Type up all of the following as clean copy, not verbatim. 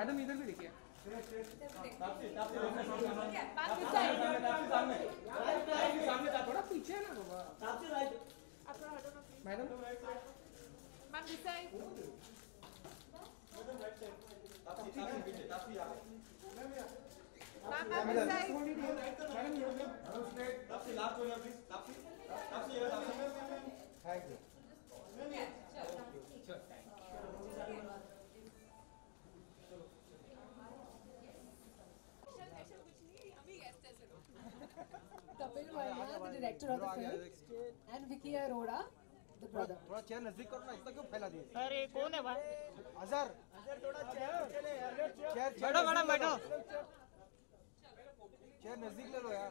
Madam इधर भी देखिए। थोड़ा पीछे है ना बाबा। Madam ma'am this side. Kapil Verma, the director of the film, and Vicky Arora, the brother. थोड़ा चेयर नजदीक करो ना, इतना क्यों फैला दिए? अरे कौन है भाई? अजहर थोड़ा चेयर बैठो मैडम बैठो। चेयर नजदीक ले लो यार।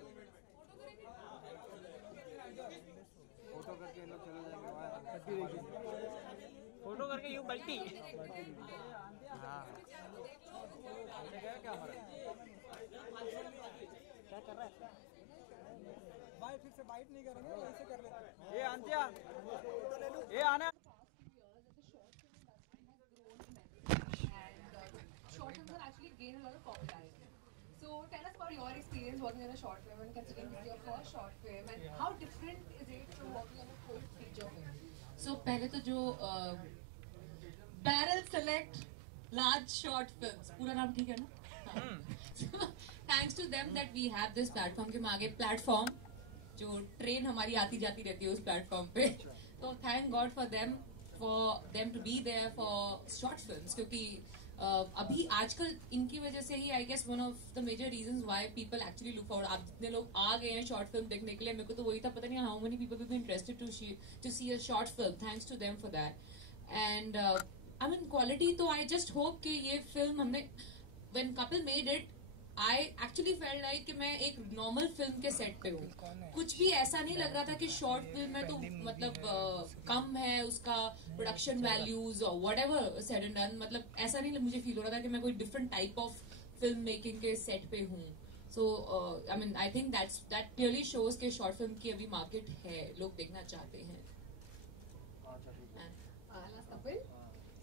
फोटो करके इन लोग चले जाएंगे वहाँ। फोटो करके यूं पलटी। हाँ क्या हमारा क्या कर रहा है? भाई ठीक से बाइट नहीं करेंगे, ऐसे कर लेते हैं। ये अंत्या, ये आना। Short films have actually gained a lot of popularity. So tell us about your experience working on a short film and considering this is your first short film, and how different is it from working on a full feature film? So पहले तो जो barrel select large short films, पूरा नाम ठीक है ना? Thanks to them that we have this platform के आगे प्लेटफॉर्म जो ट्रेन हमारी आती जाती रहती है उस प्लेटफॉर्म पे, तो thank God for them to be there for short films, क्योंकि अभी आजकल इनकी वजह से ही I guess one of the major reasons why people actually look forward. आप जितने लोग आ गए हैं शॉर्ट फिल्म देखने के लिए, मेरे को तो वही था, पता नहीं how many people will be interested to see a short film. Thanks to them for that. And I mean quality, तो आई जस्ट होप कि ये फिल्म हमने when Kapil made it, I actually felt like कि मैं एक normal film के set पे हूँ। कुछ भी ऐसा नहीं लग रहा था कि शॉर्ट फिल्म है तो मतलब कम है उसका प्रोडक्शन वैल्यूज और व्हाटएवर सेड एंड डन, मतलब ऐसा नहीं मुझे फील हो रहा था कि मैं कोई different type of film making के सेट पे हूँ। So I mean I think that clearly shows के शॉर्ट फिल्म की अभी मार्केट है, लोग देखना चाहते हैं। Kapil.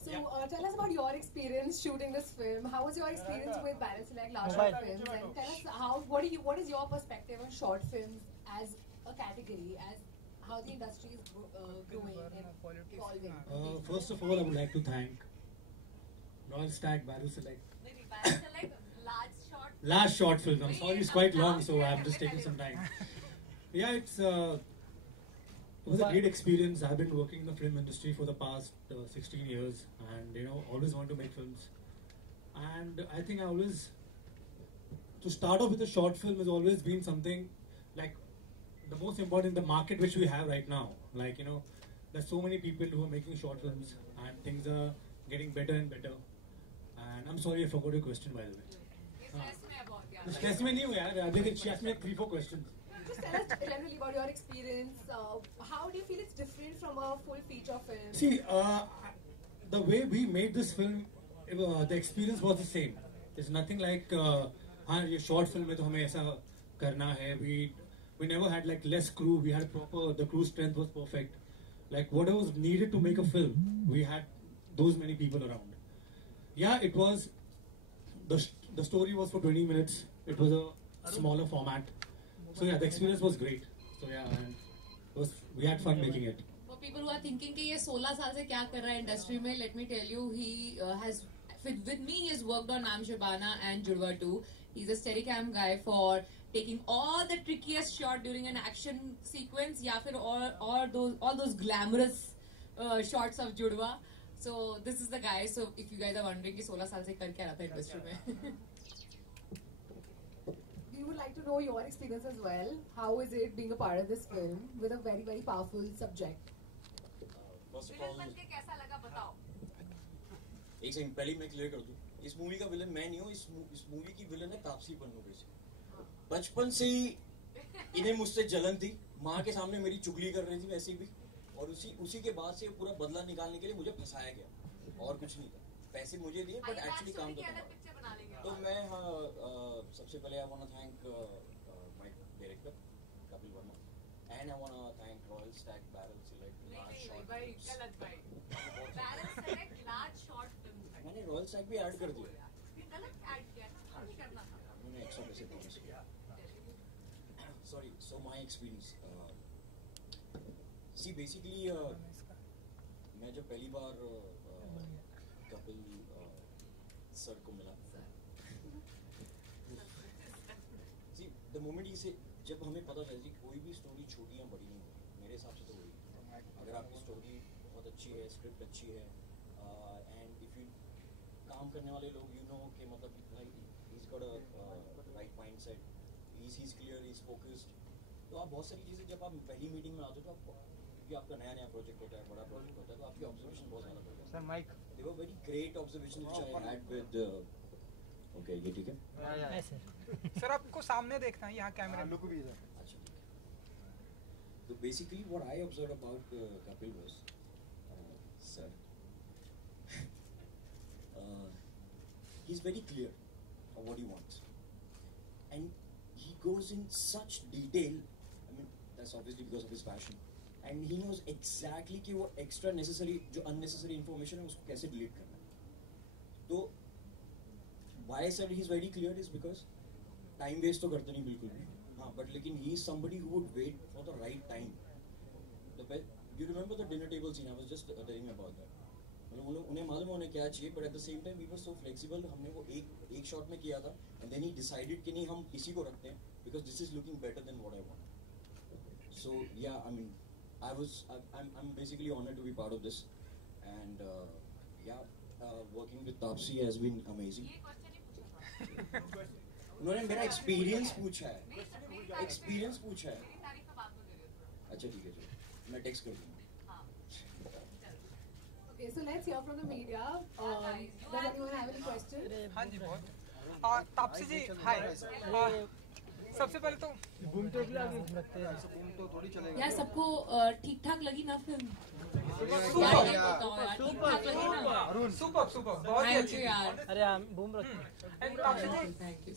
So tell us about your experience shooting this film. How was your experience with Barrel Select Large Short Films? And tell us what is your perspective on short films as a category, as how the industry is growing and evolving? First of all, I would like to thank Royal Stag Barrel Select. Barrel Select Large short film. I'm sorry, it's quite long, so I'm just taking some time. Yeah, it was a great experience. I've been working in the film industry for the past 16 years, and always wanted to make films. And I think to start off with a short film has always been something like the most important in the market which we have right now. Like there's so many people who are making short films, and things are getting better and better. And I'm sorry, I forgot your question, by the way. Stress में नहीं हुआ यार, लेकिन she asked me 3-4 questions. Just tell us generally about your experience. How do you feel it's different from a full feature film? See, the way we made this film, the experience was the same. There's nothing like, हाँ ये short film में तो हमें ऐसा करना है. We never had like less crew. We had the crew strength was perfect. Like whatever was needed to make a film, we had those many people around. Yeah, it was, the story was for 20 minutes. It was a smaller format. So yeah, the experience was great. So yeah, and we had fun making it. For people who are thinking कि ये 16 साल से क्या कर रहा है industry में, let me tell you, he has with me he has worked on Naam Shabana and Judwa 2. He's a Steadicam guy for taking all the trickiest shot during an action sequence, या फिर all those glamorous shots of Judwa. So this is the guy. So if you guys are wondering कि 16 साल से कर क्या रहा था industry में. We would like to know your experience as well. How is it being a part of this film with a very, very powerful subject? First of all, कैसा लगा बताओ. एक सेकंड पहले मैं क्लियर कर दूं, इस मूवी का विलन मैं नहीं हूँ, इस मूवी की विलन है तापसी पन्नू। बचपन से ही इन्हें मुझसे जलन थी, माँ के सामने मेरी चुगली कर रही थी वैसे भी, और उसी के बाद से पूरा बदला निकालने के लिए मुझे फंसाया गया, और कुछ नहीं था। पैसे मुझे दिए बट एक्चुअली काम तो था। तो मैं सबसे पहले I want to thank my director Kapil Verma, and I want to thank Royal Stag barrel select large short barrel select large short film. मैंने रॉयल स्टैग भी ऐड कर दिया। sorry. So my experience. See, basically, मैं जब पहली बार Kapil sir को मिला, see, the moment he say, जब हमें पता चला कि कोई भी स्टोरी छोटी या बड़ी नहीं होती, मेरे हिसाब से तो वही, अगर आपकी स्टोरी बहुत अच्छी है, स्क्रिप्ट अच्छी है, एंड इफ यू काम करने वाले लोग, you know कि मतलब he's got a right mindset, he's clear, he's focused, तो आप बहुत सारी चीज़ें जब आप पहली मीटिंग में आते हो तो क्योंकि आपका नया प्रोजेक्ट होता है, बड़ा प्रोजेक्ट होता है, तो आपकी ऑब्जर्वेशन बहुत ज़्यादा बढ़ जाती है। Sir mike They were very great observations which I had with okay, ये ठीक है? सर आपको सामने देखना है, यहाँ कैमरा लुक भी है। अच्छा ठीक है। So basically what I observed about Kapil was sir he's very clear of what he wants and he goes in such detail. I mean that's obviously because of his passion and he knows exactly कि वो extra necessary जो unnecessary information है उसको कैसे delete करना है। तो why I said he's very clear is because time waste तो करते नहीं बिल्कुल भी, हाँ, but लेकिन he is somebody who would wait for the right time. You remember the dinner table scene? I was just telling about that. मतलब उन्हें मालूम उन्हें क्या चाहिए, but at the same time we were so flexible. हमने वो एक shot में किया था, and then he decided कि नहीं हम इसी को रखते हैं because this is looking better than what I want. So yeah, I mean, I'm basically honored to be part of this, and working with Taapsee has been amazing. उन्होंने मेरा experience पूछा है, अच्छा ठीक है जी, मैं टेक्स्ट कर दूँगा। Okay, so let's hear from the media. Does anyone have any question? हाँ जी बहुत। तापसी जी हाय। सबसे पहले तो बूम तो भी आगे रखते हैं, ऐसे बूम तो थोड़ी चलेगा। यार सबको ठीक ठाक लगी ना फिल्म? सुपर बहुत ही अच्छी यार। अरे बूम रखते and Taapsee ji thank you.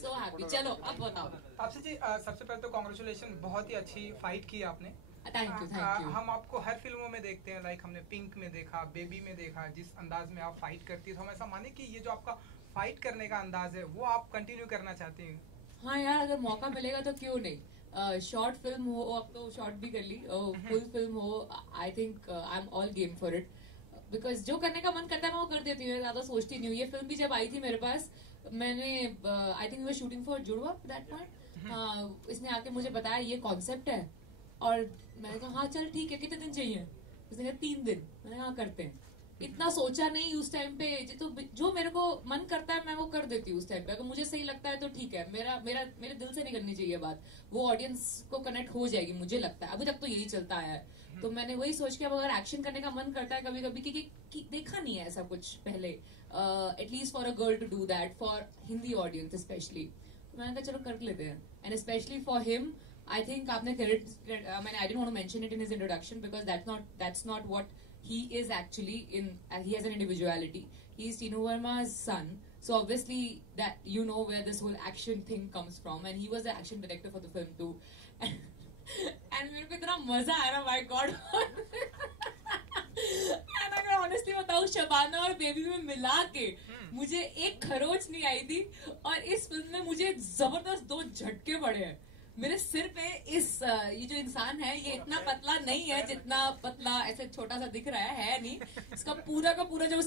So happy. चलो अब बताओ। तापसी जी सबसे पहले तो कांग्रेचुलेशन, बहुत ही अच्छी फाइट की आपने। Thank you. हम आपको हर फिल्मों में देखते हैं, लाइक हमने पिंक में देखा, बेबी में देखा, जिस अंदाज में आप फाइट करती है, तो हम ऐसा माने कि ये जो आपका फाइट करने का अंदाज है वो आप कंटिन्यू करना चाहती हैं? हाँ यार, अगर मौका मिलेगा तो क्यों नहीं। शॉर्ट फिल्म हो, अब तो शॉर्ट भी कर ली, फुल फिल्म हो, आई think I am all game for it, because जो करने का मन करता है मैं वो कर देती हूँ, ज्यादा सोचती नहीं हूँ। ये फिल्म भी जब आई थी मेरे पास, मैंने I think we were shooting for Judwaa that point, इसने आके मुझे बताया ये कॉन्सेप्ट है, और मैंने कहा हाँ चल ठीक है, कितने दिन चाहिए? उसने कहा 3 दिन। मैंने कहा करते हैं। इतना सोचा नहीं उस टाइम पे, तो जो मेरे को मन करता है मैं वो कर देती हूँ उस टाइम पे। अगर मुझे सही लगता है तो ठीक है, मेरे दिल से नहीं करनी चाहिए बात, वो ऑडियंस को कनेक्ट हो जाएगी, मुझे लगता है। अभी तक तो यही चलता आया है, तो मैंने वही सोच के अब अगर एक्शन करने का मन करता है कभी कभी, क्योंकि देखा नहीं है ऐसा कुछ पहले, at least for a girl to do that, for Hindi audience specially, तो मैंने कहा चलो कर लेते हैं। And specially for him, I think आपने credit, I mean I didn't want to mention it in his introduction because that's not what he is actually in. He has an individuality. He is Tinu Verma's son, so obviously that you know where this whole action thing comes from, and he was the action director for the film too. And मेरे को इतना मजा आया ना, my God. And अगर honestly बताऊँ, शबाना और baby में मिला के मुझे एक खरोच नहीं आई थी, और इस फिल्म में मुझे जबरदस्त 2 झटके पड़े हैं मेरे सिर पे। ये जो इंसान है ये इतना पतला नहीं है जितना पतला ऐसे छोटा सा दिख रहा है नहीं। इसका पूरा का पूरा जो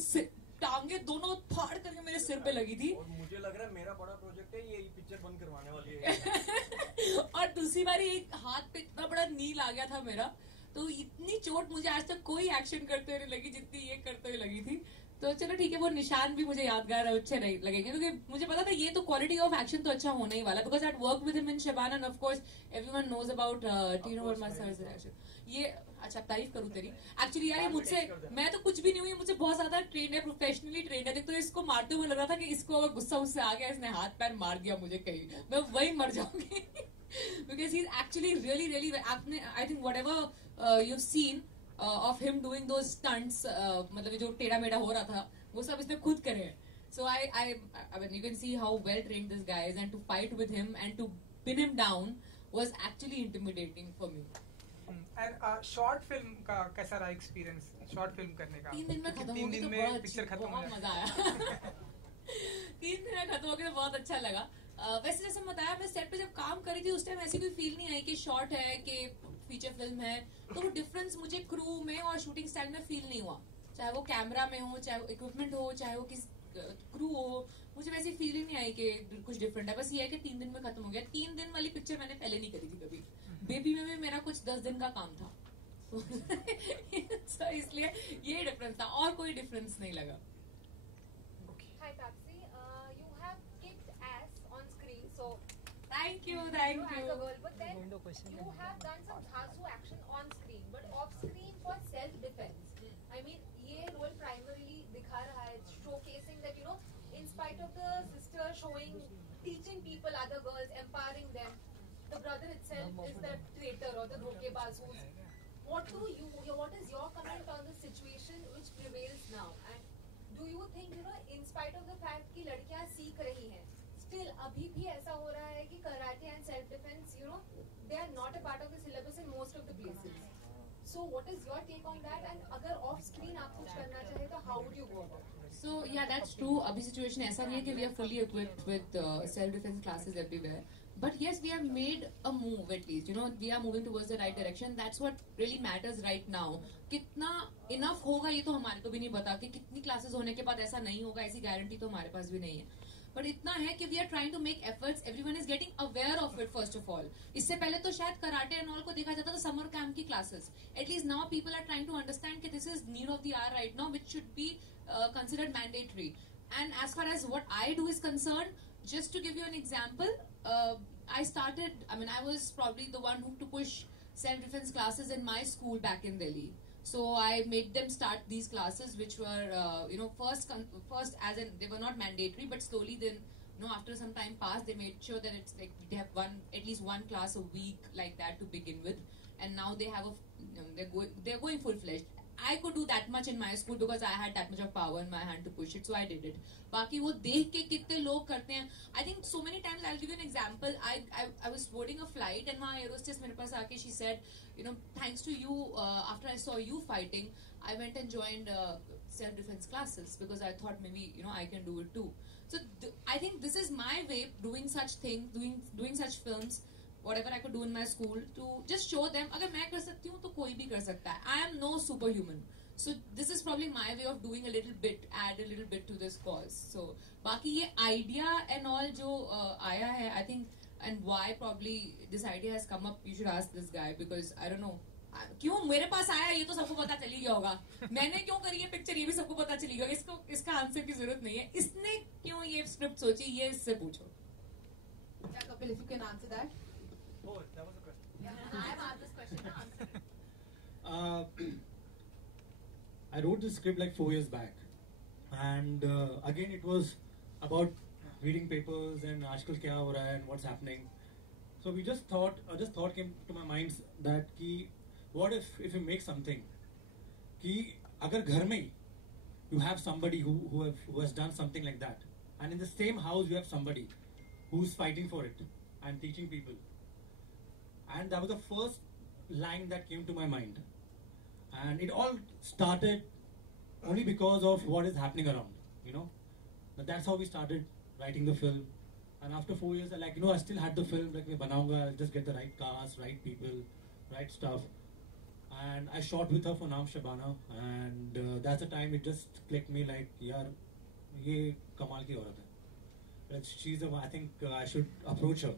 टांगे दोनों फाड़ करके मेरे सिर पे लगी थी, और मुझे लग रहा है मेरा बड़ा प्रोजेक्ट है, ये पिक्चर बंद करवाने वाली है। और दूसरी बारी एक हाथ पे इतना बड़ा नील आ गया था मेरा, तो इतनी चोट मुझे आज तक कोई एक्शन करते हुए लगी जितनी ये करते हुए लगी थी। तो चलो ठीक है, वो निशान भी मुझे यादगार अच्छे लगेंगे, क्योंकि मुझे पता था ये तो क्वालिटी ऑफ एक्शन तो अच्छा होने ही वाला, because I work with him in Shabana, and of course everyone knows about Tinu Verma sir's action. ये अच्छा तारीफ करूं तेरी, एक्चुअली यार ये मुझसे, मैं तो कुछ भी नहीं हुई, मुझे बहुत ज्यादा ट्रेंड है, प्रोफेशनली ट्रेंड है। तो इसको मारते हुए लग रहा था कि इसको अगर गुस्सा उससे आ गया, इसने हाथ पैर मार दिया मुझे कहीं, मैं वही मर जाऊंगी। Because he is actually really really, आपने I think whatever you seen of him doing those stunts, मतलब जो टेढ़ा मेढ़ा हो रहा था वो सब इसने खुद करे हैं। So I mean you can see how well trained this guy is, and to fight with him and to pin him down was actually intimidating for me. And short film का कैसा रहा एक्सपीरियंस, शॉर्ट फिल्म करने का? 3 दिन में खत्म हो गई तो बहुत मजा आया। 3 दिन में खत्म हो गया तो बहुत अच्छा लगा। वैसे जैसे बताया, मैं सेट पे जब काम कर रही थी उस टाइम ऐसी कोई फील नहीं आई कि शॉर्ट है कि फीचर फिल्म है, तो वो डिफरेंस मुझे क्रू में और शूटिंग स्टाइल में फील नहीं हुआ, चाहे वो कैमरा में हो, चाहे वो इक्विपमेंट हो, चाहे वो किस क्रू हो, मुझे वैसी फील ही नहीं आई कि कुछ डिफरेंट है। बस ये है कि 3 दिन में खत्म हो गया। 3 दिन वाली पिक्चर मैंने पहले नहीं करी थी कभी। बेबी में भी मेरा कुछ 10 दिन का काम था so, इसलिए ये डिफरेंस था और कोई डिफरेंस नहीं लगा। Hi Tapsi, you have kicked ass on screen, so thank you as thank a you. girl, but then you have done some धांसू action on screen, but off screen for self defense. I mean, ये role primarily दिखा रहा है, showcasing that in spite of the sister showing, teaching people, other girls, empowering them, the brother itself is the traitor or the धोखेबाज who's. What is your comment on the situation which prevails now? And do you think, in spite of the fact कि लड़कियां सीख रही हैं, still अभी भी ऐसा हो रहा है कि karate and self defense, they are not a part of the syllabus in most of the places. So what is your take on that? And अगर off screen आप कुछ करना चाहे तो how would you go about it? So yeah, that's true. अभी situation ऐसा नहीं है कि we are fully equipped with self defense classes everywhere. But yes, we have made a move at least. We are moving towards the right direction. That's what really matters right now. कितना enough होगा ये तो हमारे को भी नहीं पता कि कितनी classes होने के बाद ऐसा नहीं होगा, ऐसी guarantee तो हमारे पास भी नहीं है. But इतना है कि we are trying to make efforts. Everyone is getting aware of it first of all. इससे पहले तो शायद karate and all को देखा जाता था summer camp की classes. At least now people are trying to understand कि this is need of the hour right now, which should be considered mandatory. And as far as what I do is concerned, just to give you an example, I was probably the one who to push self-defense classes in my school back in Delhi. So I made them start these classes, which were, first as in they were not mandatory, but slowly then, after some time passed, they made sure that it's like they have at least one class a week like that to begin with, and now they have they're going full-fledged. I could do that much in my school because I had that much of power in my hand to push it, so I did it. बाकी वो देख के कितने लोग करते हैं. I think so many times, I'll give you an example. I was boarding a flight and वहाँ aerostess मेरे पास आके she said, thanks to you, after I saw you fighting, I went and joined self-defense classes because I thought maybe I can do it too. So I think this is my way doing such things, doing such films. Whatever I could do in my school to just show them, अगर मैं कर सकती हूँ तो कोई भी कर सकता है. I am no superhuman. So this is probably my way of doing a little bit, add a little bit to this cause. So बाकी ये idea and all जो आया है, I think, and why probably this idea has come up, you should ask this guy because I don't know. क्यों मेरे पास आया ये तो सबको पता चली गया होगा. मैंने क्यों करी ये पिक्चर ये भी सबको पता चली गया. इसका आंसर की जरूरत नहीं है. इसने क्यों ये स्क्रिप्ट सोची ये इससे पूछो. Yeah, Kapil, if you can answer that. Oh, that was a question. Yeah, I have asked this question. Answer it. I wrote this script like 4 years back, and again it was about reading papers and आजकल क्या हो रहा है and what's happening. So we just thought came to my mind that कि what if we make something कि अगर घर में you have somebody who has done something like that, and in the same house you have somebody who's fighting for it and teaching people. And that was the first line that came to my mind. And it all started only because of what is happening around, But that's how we started writing the film. And after 4 years, I still had the film, मैं बनाऊंगा, I'll just get the right cast, right people, right stuff. And I shot with her for Naam Shabana. And that's the time it just clicked me like, yaar, ye kamal ki aurat hai. She's the one, I think I should approach her.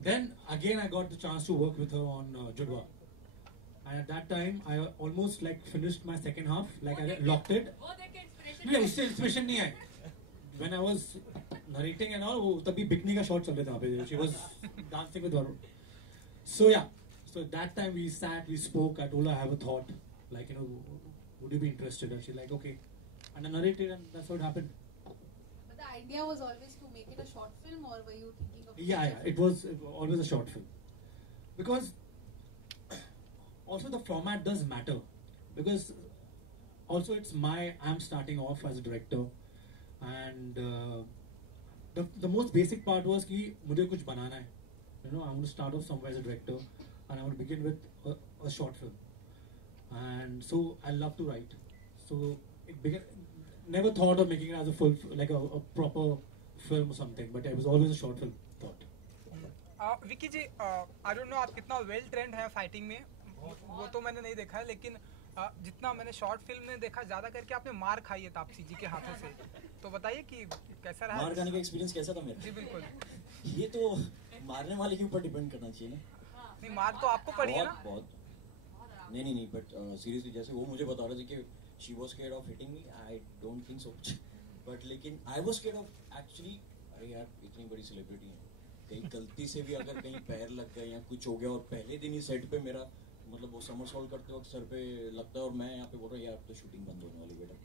Then again I got the chance to work with her on Judwa. And at that time I almost finished my second half, I locked it. No, उससे inspiration नहीं आई. When I was narrating and all, वो तभी bikini का shot चल रहा था वहाँ पे. She was dancing with Varun. So yeah, so that time we sat, we spoke. I told her I have a thought, would you be interested? And she's like, okay. And I narrated, and that's what happened. But the idea was always to make it a short film, or were you thinking of? Yeah, it was always a short film. Because also the format does matter. Because also I'm starting off as a director. And the most basic part was कि मुझे कुछ बनाना है. I want to start off somewhere as a director. And I want to begin with a short film. And so I love to write. So it began, never thought of making it as a full, a proper film or something, but it was always a short film thought. Vicky ji, I don't know आप कितना well trained है fighting में, वो तो मैंने नहीं देखा है, लेकिन जितना मैंने शॉर्ट फिल्म में देखा, ज्यादा करके आपने मार खाई है तापसी जी के हाथों से, तो बताइए कि कैसा रहा मार खाने का एक्सपीरियंस कैसा था मेरा? जी बिल्कुल। ये तो मारने वाले के ऊपर डिपेंड करना चाहिए ना। नहीं, मार तो आपको पड़ी है ना? बहुत नहीं, बट सीरियसली जैसे वो मुझे बता रहे थे कि she was scared of hitting me, I don't think so, but लेकिन I was scared of actually, अरे यार इतनी बड़ी सेलिब्रिटी है, कहीं गलती से भी अगर कहीं पैर लग गए या कुछ हो गया, और पहले दिन ही सेट पे मेरा मतलब वो समरसॉल्ट करते वक्त सर पे लगता है और मैं यहाँ पे बोल रहा हूँ यार तो शूटिंग बंद होने वाली बेटा।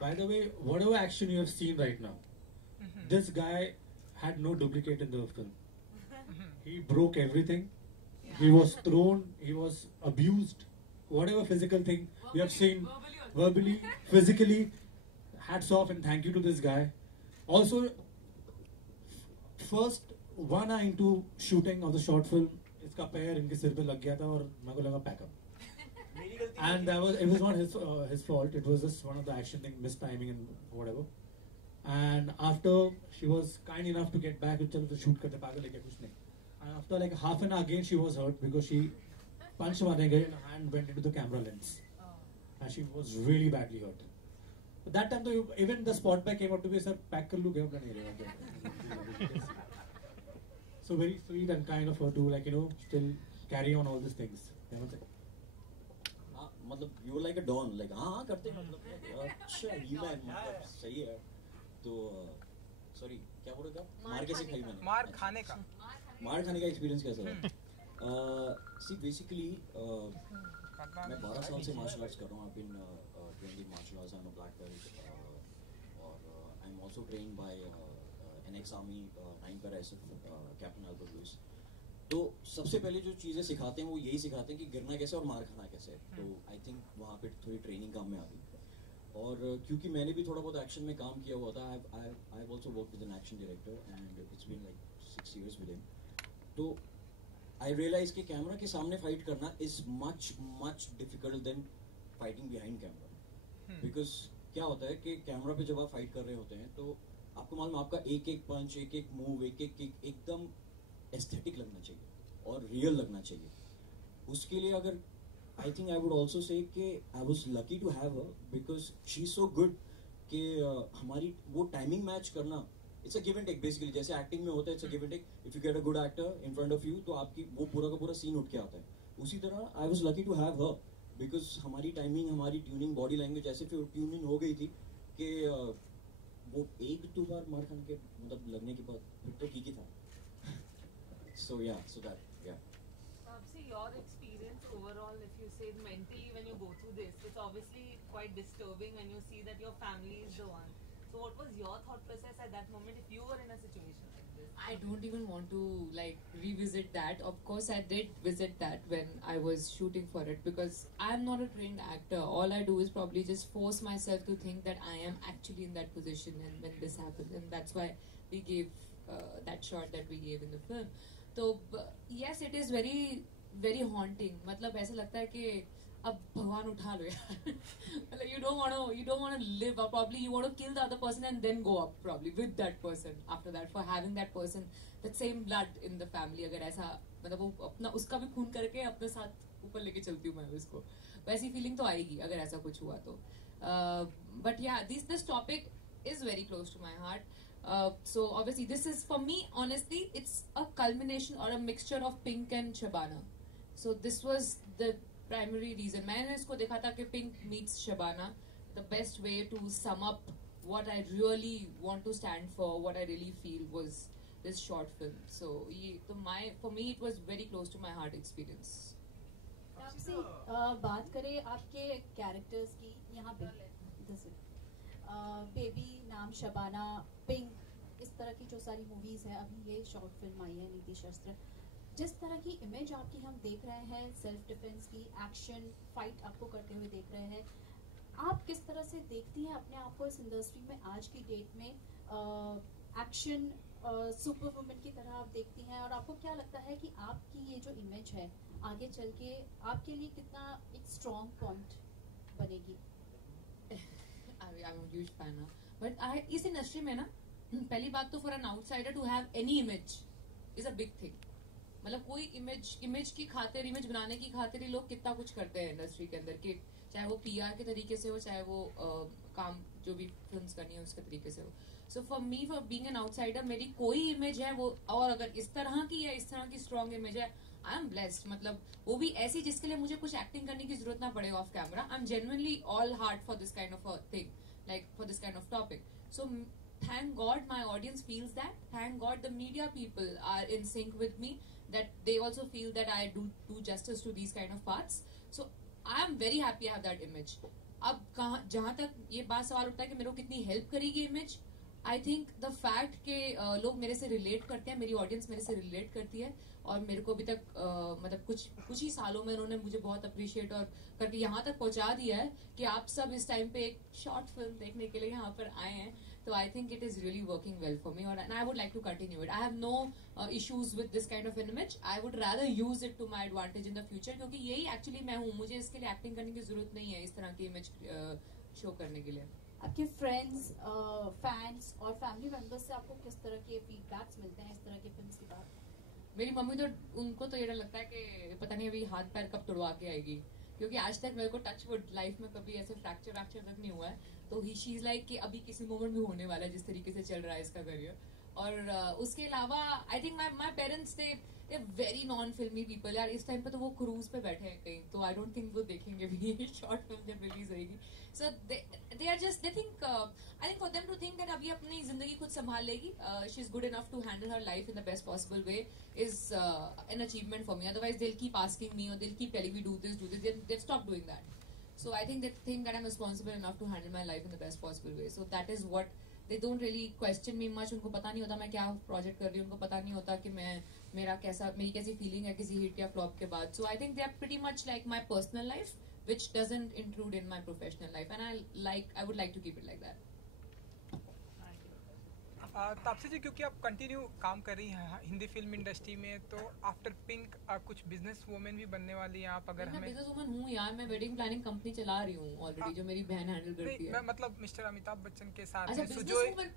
By the way, whatever action you have seen right now, this guy had no duplicate in the film. He broke everything. He was thrown, he was abused, whatever physical thing you have seen, verbally, physically, hats off and thank you to this guy. Also, first 1 hour into shooting of the short film, इसका पैर इनके सिर पे लग गया था और मेरे को लगा pack up. And it was not his fault. It was just one of the action thing, missed timing and whatever. And after she was kind enough to get back, चलो तो shoot करते पागल लेके कुछ नहीं. And after like half an hour again she was hurt because she punched मारने गई and hand went into the camera lens. And she was really badly hurt. But that time though, even the spot pack came up to me, sir pack कर लूँ क्या अपना नहीं रहेगा. So very sweet and kind of her to like still carry on all these things. मतलब you like a don, like हाँ करते मतलब अच्छा ही मैन, मतलब सही है। तो सॉरी क्या बोल रहे थे आप? मार कैसे खाई मैंने? मार खाने का एक्सपीरियंस कैसा था? सी बेसिकली मैं 12 साल से मार्शल आर्ट्स कर रहा हूँ। I been training martial arts, I am a black belt और I am also trained by an ex army 9 para SF captain Albert Louis. तो सबसे पहले जो चीज़ें सिखाते हैं वो यही सिखाते हैं कि गिरना कैसे और मार खाना कैसे। तो आई थिंक वहाँ पे थोड़ी ट्रेनिंग काम में आ गई। और क्योंकि मैंने भी थोड़ा बहुत एक्शन में काम किया हुआ था, I have also work with an action director and it's been like 6 years with him. तो आई रियलाइज कि कैमरा के सामने फाइट करना is much difficult than fighting behind camera. Because क्या होता है कि कैमरा पे जब आप फाइट कर रहे होते हैं तो आपको मालूम आपका एक एक पंच, एक एक मूव, एकदम एस्थेटिक लगना चाहिए और रियल लगना चाहिए। उसके लिए अगर I think I would also say कि I was lucky to have her because she is so good कि हमारी वो टाइमिंग मैच करना, it's a give and take basically. जैसे एक्टिंग में होता है, it's a give and take. If you get a good actor in front of you तो आपकी वो पूरा का पूरा सीन उठ के आता है। उसी तरह I was lucky to have her because हमारी टाइमिंग, हमारी ट्यूनिंग, बॉडी लैंग्वेज ऐसे फिर ट्यूनिंग हो गई थी कि वो 1-2 बार मार खाने के मतलब लगने के बाद फिर तो ठीक ही था। So that. See, your experience overall, if you say mentally when you go through this, it's obviously quite disturbing when you see that your family is the one. So what was your thought process at that moment if you were in a situation like this? I don't even want to revisit that. Of course, I did visit that when I was shooting for it because I'm not a trained actor. All I do is probably just force myself to think that I am actually in that position and when this happens, and that's why we gave that shot that we gave in the film. तो yes, it is very very haunting. मतलब ऐसा लगता है कि अब भगवान उठा लो यार। मतलब you don't want to live, or probably you want to kill the other person and then go up probably with that person after that, for having that person, that same blood in the family। अगर ऐसा मतलब वो अपना उसका भी खून करके अपने साथ ऊपर लेके चलती हूँ मैं उसको, वैसी फीलिंग तो आएगी अगर ऐसा कुछ हुआ तो। But yeah, this topic is very close to my heart. So obviously this is, for me honestly, it's a culmination or a mixture of Pink and Shabana. So this was the primary reason. मैंने इसको देखा था कि Pink meets Shabana, the best way to sum up what I really want to stand for, what I really feel was this short film. So for me it was very close to my heart experience. आपसे बात करें आपके characters की यहाँ पे, baby, नाम Shabana, pink, इस तरह की जो सारी मूवीज़ हैं, अभी ये शॉर्ट फिल्म आई है नीति शस्त्र, जिस तरह की इमेज आपकी हम देख रहे हैं, सेल्फ डिफेंस की, एक्शन फाइट आपको करते हुए देख रहे हैं, आप किस तरह से देखती हैं अपने आप को इस इंडस्ट्री में आज की डेट में? एक्शन सुपर वुमेन की तरह आप देखती हैं, और आपको क्या लगता है कि आपकी ये जो इमेज है आगे चल के आपके लिए कितना एक स्ट्रॉन्ग पॉइंट बनेगी? I'm a huge fan. But इस इंडस्ट्री में ना पहली बात तो for an outsider to have any image is a big thing. मतलब कोई इमेज की खातिर, इमेज बनाने की खातिर ही लोग कितना कुछ करते हैं इंडस्ट्री के अंदर, कि चाहे वो पीआर के तरीके से हो, चाहे वो काम जो भी फिल्म्स करनी है उसके तरीके से हो. So for me, for being an outsider, मेरी कोई इमेज है वो, और अगर इस तरह की है, इस तरह की स्ट्रॉन्ग इमेज है, आई एम ब्लेस्ड. मतलब वो भी ऐसी जिसके लिए मुझे कुछ एक्टिंग करने की जरूरत ना पड़े of camera. I am genuinely all heart for this kind of thing, like for this kind of topic. So thank God my audience feels that. Thank God the media people are in sync with me, that they also feel that I do justice to these kind of parts. So I am very happy I have that image. अब जहाँ तक ये बात सवाल उठता है कि मेरे को कितनी हेल्प करेगी image, I think the fact के लोग मेरे से रिलेट करते हैं, मेरी ऑडियंस मेरे से रिलेट करती है, और मेरे को अभी तक मतलब कुछ ही सालों में उन्होंने मुझे बहुत अप्रिशिएट और करके यहाँ तक पहुँचा दिया है कि आप सब इस टाइम पे एक शॉर्ट फिल्म देखने के लिए यहाँ पर आए हैं. तो I think it is really working well for me, और I would like to continue it. I have no issues with this kind of image. I would rather use it to my advantage in the future, क्योंकि यही actually मैं हूँ. मुझे इसके लिए acting करने की जरूरत नहीं है इस तरह की इमेज शो करने के लिए. आपके फ्रेंड्स, फैंस और फैमिली मेंबर्स से आपको किस तरह के फीडबैक्स मिलते हैं इस तरह की फिल्म्स के बाद? मेरी मम्मी तो, उनको तो ये डर लगता है कि पता नहीं अभी हाथ पैर कब तोड़वा के आएगी, क्योंकि आज तक मेरे को टच वुड लाइफ में कभी ऐसे फ्रैक्चर तक नहीं हुआ है. तो शी इज लाइक कि अभी किसी मोमेंट में होने वाला है जिस तरीके से चल रहा है इसका करियर. और उसके अलावा I think my parents they very non फिल्मी पीपल. यार इस टाइम पे तो वो क्रूज पे बैठे हैं कहीं, तो आई डोंट थिंक वो देखेंगे भी शॉर्ट फिल्म जब रिलीज होगी. So they are just, they think, I think for them to think that अभी अपनी जिंदगी खुद संभाल लेगी, she is good enough to handle her life in the best possible way, is an achievement for me. Otherwise they will keep asking me और they will keep telling me do this, they stop doing that. So I think they think that I'm responsible enough to handle my life in the best possible way. So that is what they don't really question me much. उनको पता नहीं होता मैं क्या project कर रही हूँ, उनको पता नहीं होता कि मेरी कैसी फीलिंग है किसी हिट या फ्लॉप के बाद. So I think they are pretty much like my personal life, which doesn't intrude in my professional life, and I would like to keep it like that. Taapsee जी, क्योंकि आप कंटिन्यू काम कर रही हैं हिंदी फिल्म इंडस्ट्री में, तो आफ्टर पिंक कुछ business women भी बनने वाली हैं आप. अगर मैं बिजनेस वुमन हूँ यार, मैं वेडिंग प्लानिंग कंपनी चला रही हूँ ऑलरेडी, जो मेरी बहन हैंडल करती है. मैं मतलब मिस्टर अमिताभ बच्चन के साथ. अच्छा, बिजनेस वुमन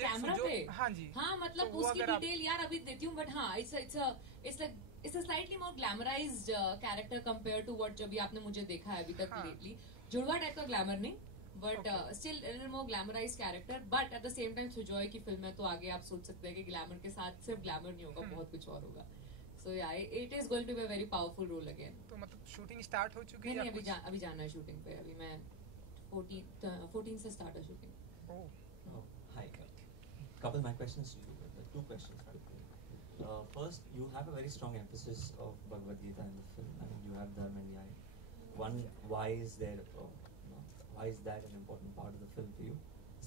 कैमरा पे. हाँ जी, हाँ मतलब तो उसकी डिटेल यार अभी देती हूँ, बट हाँ it's a slightly more glamorised character compare to what जो भी आपने मुझे देखा है अभी तक लेटली. जुड़वा टाइप का ग्लैमर नहीं, but still more glamorise character. But at the same time Sujoy की फिल्म है, तो आगे आप सोच सकते हैं कि ग्लैमर के साथ सिर्फ ग्लैमर नहीं होगा, बहुत कुछ और होगा. सो या it is going to be a very powerful role again. तो मतलब शूटिंग स्टार्ट हो चुकी है? नहीं, अभी जाना है शूटिंग पे. अभी मैं 14 से स्टार्ट है shooting. Hi, couple my questions to you. Two questions. First, you have a very strong emphasis of Bhagavad Gita in the film. I mean, you have Dharma and Nyaya. One, why is that an important part of the film for you?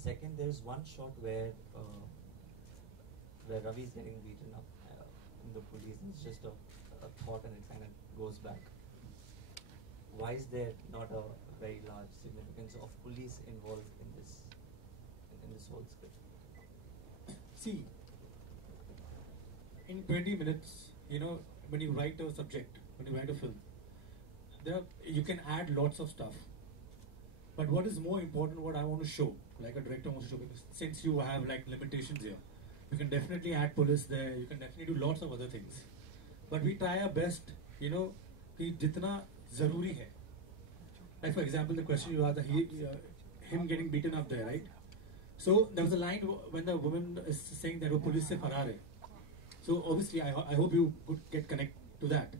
Second, there is one shot where Ravi is getting beaten up in the police, and it's just a thought, and it kind of goes back. Why is there not a very large significance of police involved in this whole script? See, in 20 minutes, when you write a subject, when you write a film, you can add lots of stuff. But what is more important, what I want to show, like a director wants to show, because since you have like limitations here, you can definitely add police there, you can definitely do lots of other things. But we try our best, कि जितना ज़रूरी है. Like for example, the question you asked, him getting beaten up there, right? So there was a line when the woman is saying that वो police से फरार है. So obviously, I hope you could get connect to that.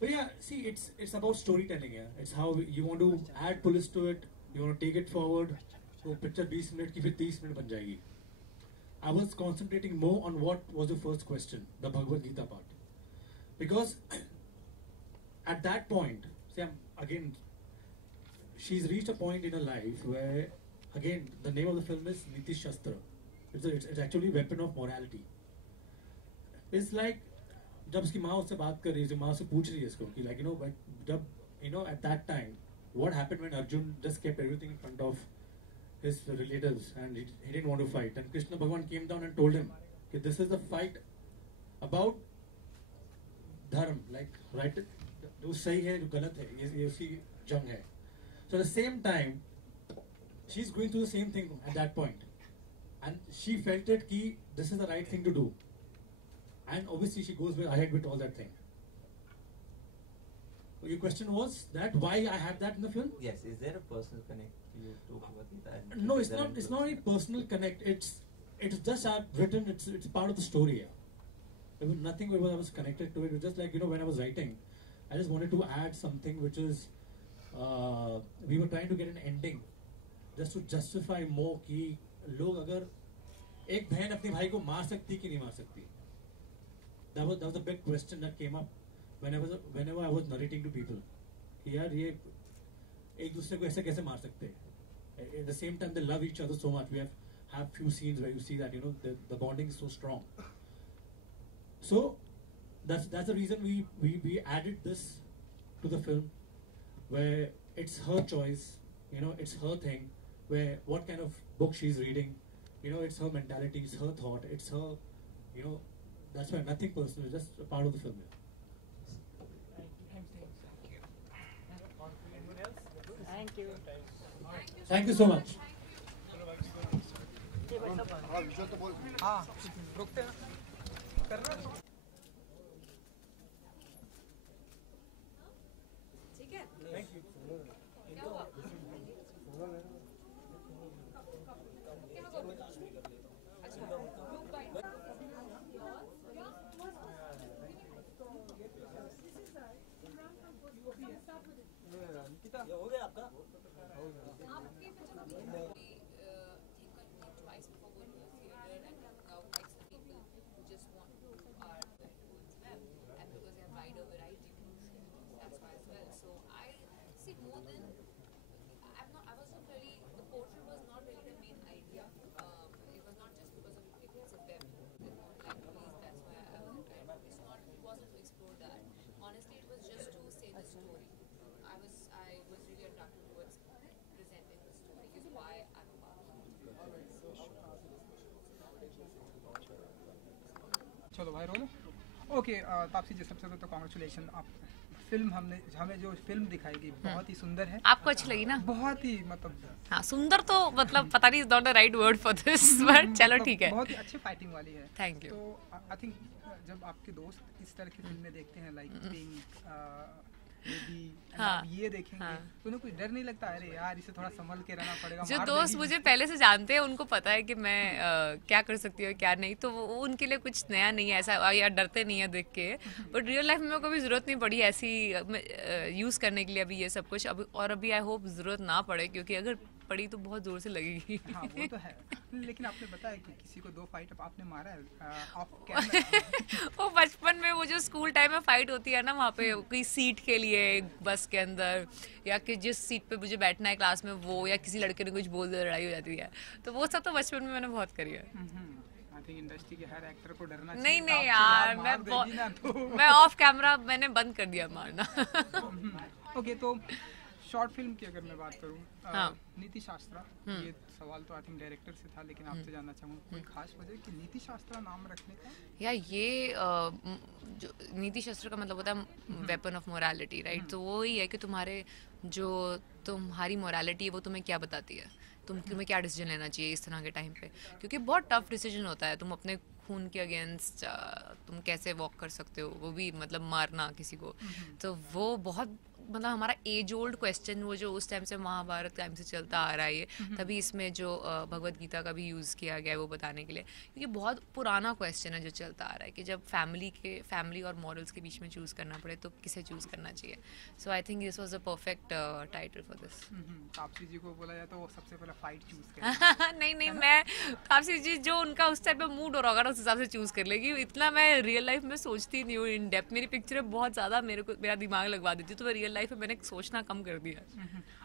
But yeah, see, it's about storytelling. Yeah, it's how you want to add police to it. You want to take it forward. So picture 20 minutes की फिर 30 minutes बन जाएगी. I was concentrating more on what was the first question, the Bhagavad Gita part, because at that point, again, she's reached a point in her life where, again, the name of the film is Niti Shastra. It's actually weapon of morality. It's like जब उसकी माँ उससे बात कर रही है, जो माँ से पूछ रही है इसको कि like जब at that time what happened when Arjun just kept everything in front of his relatives and he didn't want to fight, and Krishna Bhagwan came down and told him that this is the fight about dharma, like right, जो सही है जो गलत है, ये उसकी जंग है. So at the same time, she's going through the same thing at that point, and she felt it ki this is the right thing to do, and obviously she goes ahead with all that thing. Your question was that why I have that in the film? Yes, is there a personal connect to you to Bhagavad Gita? No, it's not. It's not a personal connect. It's just I've written. It's part of the story. Yeah. There was nothing where I was connected to it. It was just like, you know, when I was writing, I just wanted to add something which is we were trying to get an ending just to justify more कि लोग अगर एक बहन अपने भाई को मार सकती कि नहीं मार सकती. That was a big question that came up whenever I was narrating to people. कि यार ये एक दूसरे को ऐसे कैसे मार सकते हैं? At the same time they love each other so much. We have few scenes where you see that, you know, the bonding is so strong. So that's the reason we added this to the film, where it's her choice, you know, it's her thing, where what kind of book she's reading, you know, it's her mentality, it's her thought, it's her, you know, that's why nothing personal, just a part of the film. Thank you so much. हाँ, रुकते हैं करना ठीक है Thank you. क्या हुआ अच्छा look by Nikita हो गया आपका आपके picture twice before going to the theater and hanging out next to people who just want to are towards them, and because they have wider variety, that's why as well. So I see more than I wasn't really, the portrait was not really the main idea. It was not just because of it's a web like release, that's why I wasn't to explore that. Honestly, it was just to say the story. I was really attracted towards presenting the story, is why I'm a part of it. चलो भाई रोलो. Okay, Taapsee जी सबसे पहले तो congratulation. आप film हमें जो film दिखाएगी बहुत ही सुंदर है. आपको अच्छी लगी ना? बहुत ही मतलब हाँ, सुंदर तो मतलब पता नहीं, is not the right word for this, but चलो ठीक है. बहुत ही अच्छी फाइटिंग वाली है. Thank you. तो आई थिंक जब आपके दोस्त इस तरह की फिल्में देखते हैं लाइक पिंक हाँ, ये देखेंगे तो उन्हें कोई डर नहीं लगता? अरे यार इसे थोड़ा संभल के रहना पड़ेगा. जो दोस्त मुझे पहले से जानते हैं उनको पता है कि मैं क्या कर सकती हूँ क्या नहीं, तो वो उनके लिए कुछ नया नहीं है ऐसा, यार डरते नहीं है देख के. बट रियल लाइफ में कभी ज़रूरत नहीं पड़ी ऐसी यूज़ करने के लिए अभी ये सब कुछ. और अभी आई होप ज़रूरत ना पड़े, क्योंकि अगर पड़ी तो बहुत जोर से लगेगी. हाँ, वो तो है. लेकिन आपने बताया कि किसी को 2 फाइट आपने मारा है ऑफ कैमरा. वो बचपन में वो जो स्कूल टाइम में फाइट होती है ना, वहाँ पे कोई सीट के लिए बस के अंदर, या कि जिस सीट पे मुझे बैठना है क्लास में वो, या किसी लड़के ने कुछ बोल दिया लड़ाई हो जाती है, तो वो सब तो बचपन में मैंने बहुत करी है. आई थिंक इंडस्ट्री के हर एक्टर को डरना चाहिए. नहीं यार, मैं ऑफ कैमरा मैंने बंद कर दिया मारना. ओके, तो शॉर्ट फिल्म की अगर मैं बात करूँ, हाँ. नीति शास्त्रा, ये सवाल तो आई थिंक डायरेक्टर से था, लेकिन आपसे जानना चाहूँगा कोई खास वजह कि नीति शास्त्रा नाम रखने का? या ये जो नीति शास्त्र का मतलब होता है वेपन ऑफ मोरालिटी, राइट. तो वो ही है कि तुम्हारी मोरालिटी है वो तुम्हें क्या बताती है, तुम्हें क्या डिसीजन लेना चाहिए इस तरह के टाइम पे, क्योंकि बहुत टफ डिसीजन होता है. तुम अपने खून के अगेंस्ट तुम कैसे वॉक कर सकते हो, वो भी मतलब मारना किसी को. तो वो बहुत मतलब हमारा एज ओल्ड क्वेश्चन, वो जो उस टाइम से महाभारत टाइम से चलता आ रहा है, तभी इसमें जो भगवद गीता का भी यूज़ किया गया है वो बताने के लिए, क्योंकि बहुत पुराना क्वेश्चन है जो चलता आ रहा है कि जब फैमिली और मॉरल्स के बीच में चूज़ करना पड़े तो किसे चूज़ करना चाहिए. So I think this was a perfect title for this. Taapsee ji को बोला जाए तो वो सबसे पहले फाइट चूज़ करें. नहीं, मैं तापसी जी जो उनका उस टाइम पे मूड हो रहा होगा उस हिसाब से चूज़ कर लेगी. इतना मैं रियल लाइफ में सोचती नहीं हूँ इन डेप्थ. मेरी पिक्चरें बहुत ज़्यादा मेरा दिमाग लगवा देती हूँ, तो मैं रियल लाइफ में मैंने सोचना कम कर दिया.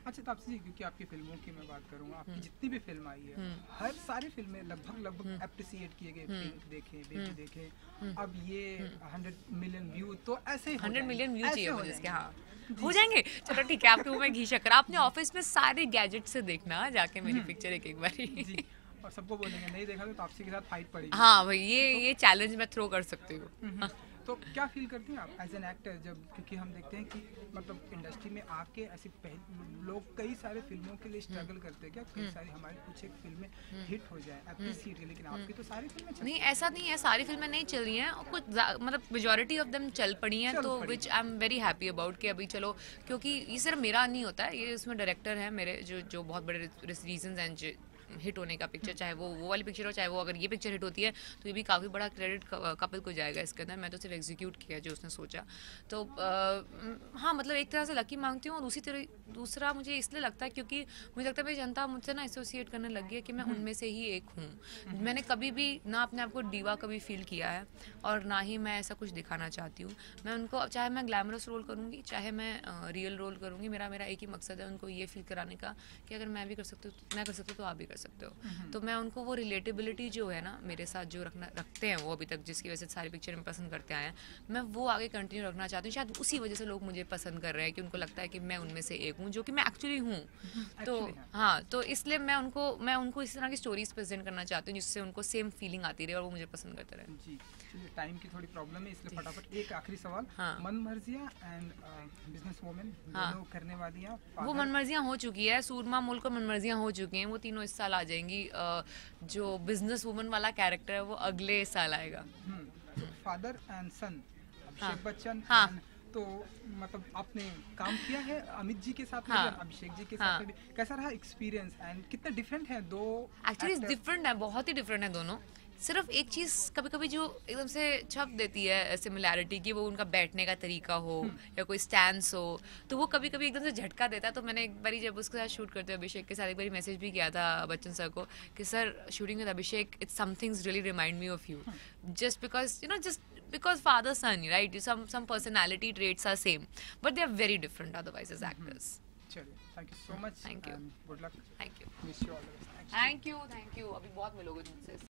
अच्छा तापसी जी, क्योंकि आपकी फिल्मों की मैं बात करूँगा, आपकी जितनी भी फिल्म आई है हर सारी फिल्में लगभग अप्रिसिएट किए गए. पिंक देखे, बेबी देखे, अब ये 100 मिलियन व्यू, तो ऐसे 100 मिलियन व्यू चाहिए मुझे इसके. हाँ, हो जाएंगे. चलो ठीक है, आपके मुंह में घी शक्कर. आपने ऑफिस में सारे गैजेट से देखना जाके मेरी पिक्चर एक बारी. और सबको बोलेंगे नहीं देखा तो तापसी के साथ फाइट पड़ेगी. हाँ भाई, ये चैलेंज मैं थ्रो कर सकती हूँ. तो क्या फील करती हैं आप एज एन एक्टर, जब क्योंकि हम देखते हैं कि मतलब इंडस्ट्री में आके ऐसे लोग कई सारे फिल्मों के लिए स्ट्रगल करते हैं, क्या कई सारी हमारी कुछ एक फिल्में हिट हो जाए अप्रिशिएट, लेकिन आपकी तो सारी फिल्में नहीं, ऐसा नहीं है, सारी फिल्में नहीं चल रही हैं और कुछ मतलब मेजॉरिटी ऑफ देम चल पड़ी हैं, तो which I am very happy about कि अभी चलो, क्योंकि ये सिर्फ मेरा नहीं होता है, ये इसमें डायरेक्टर हैं मेरे जो बहुत बड़े रीजंस हैं हिट होने का पिक्चर, चाहे वो वाली पिक्चर हो, चाहे वो अगर ये पिक्चर हिट होती है तो ये भी काफ़ी बड़ा क्रेडिट कपिल को जाएगा इसके अंदर। मैं तो सिर्फ एग्जीक्यूट किया जो उसने सोचा। तो हाँ, मतलब एक तरह से लकी मांगती हूँ, और दूसरा मुझे इसलिए लगता है क्योंकि मुझे लगता है मेरी जनता मुझसे ना एसोसिएट करने लगी है कि मैं उनमें से ही एक हूँ। मैंने कभी भी ना अपने आप को डीवा कभी फील किया है और ना ही मैं ऐसा कुछ दिखाना चाहती हूँ। मैं उनको, चाहे मैं ग्लैमरस रोल करूँगी, चाहे मैं रियल रोल करूँगी, मेरा एक ही मकसद है उनको ये फील कराने का कि अगर मैं भी कर सकती हूँ, मैं कर सकती हूँ तो आप भी कर सकते हो। तो मैं उनको वो रिलेटेबिलिटी जो है ना मेरे साथ जो रखते हैं वो अभी तक, जिसकी वजह से सारी पिक्चर में पसंद करते आए हैं, मैं वो आगे कंटिन्यू रखना चाहती हूँ। शायद उसी वजह से लोग मुझे पसंद कर रहे हैं कि उनको लगता है कि मैं उनमें से एक हूँ, जो कि मैं एक्चुअली हूँ। तो हाँ, तो इसलिए मैं उनको इस तरह की स्टोरीज प्रेजेंट करना चाहती हूँ जिससे उनको सेम फीलिंग आती रहे और वो मुझे पसंद करते रहे। जी, टाइम की थोड़ी प्रॉब्लम है, इसलिए फटाफट एक आखिरी सवाल। मन मर्जियाँ एंड बिजनेस वुमेन दोनों करने वाली हैं? वो मन मर्जियाँ हो चुकी है, सूरमा मुल्क और मन मर्जियाँ हो चुकी हैं, वो तीनों इस साल आ जाएंगी। जो बिजनेस वुमन वाला कैरेक्टर है वो अगले साल आएगा। फादर एंड सन, अभिषेक बच्चन। तो मतलब आपने काम किया है अमित जी के साथ, अभिषेक जी के साथ भी, कैसा रहा एक्सपीरियंस एंड कितना डिफरेंट है दो? एक्चुअली डिफरेंट है, बहुत ही डिफरेंट है दोनों। सिर्फ एक चीज़ कभी कभी जो एकदम से छप देती है सिमिलैरिटी की, वो उनका बैठने का तरीका हो या कोई स्टैंस हो, तो वो कभी कभी एकदम से झटका देता है। तो मैंने एक बारी जब उसके साथ शूट करते हुए अभिषेक के साथ एक बारी मैसेज भी किया था बच्चन सर को कि sir, shooting with Abhishek it's somethings really remind me of you, just because father son, right? Some personality traits are same, but they are very different otherwise as actors. चलिए, thank you so much. Thank you. Good luck. Thank you. Wish you all the best. Thank you. अभी बहुत मिलोगे तुमसे।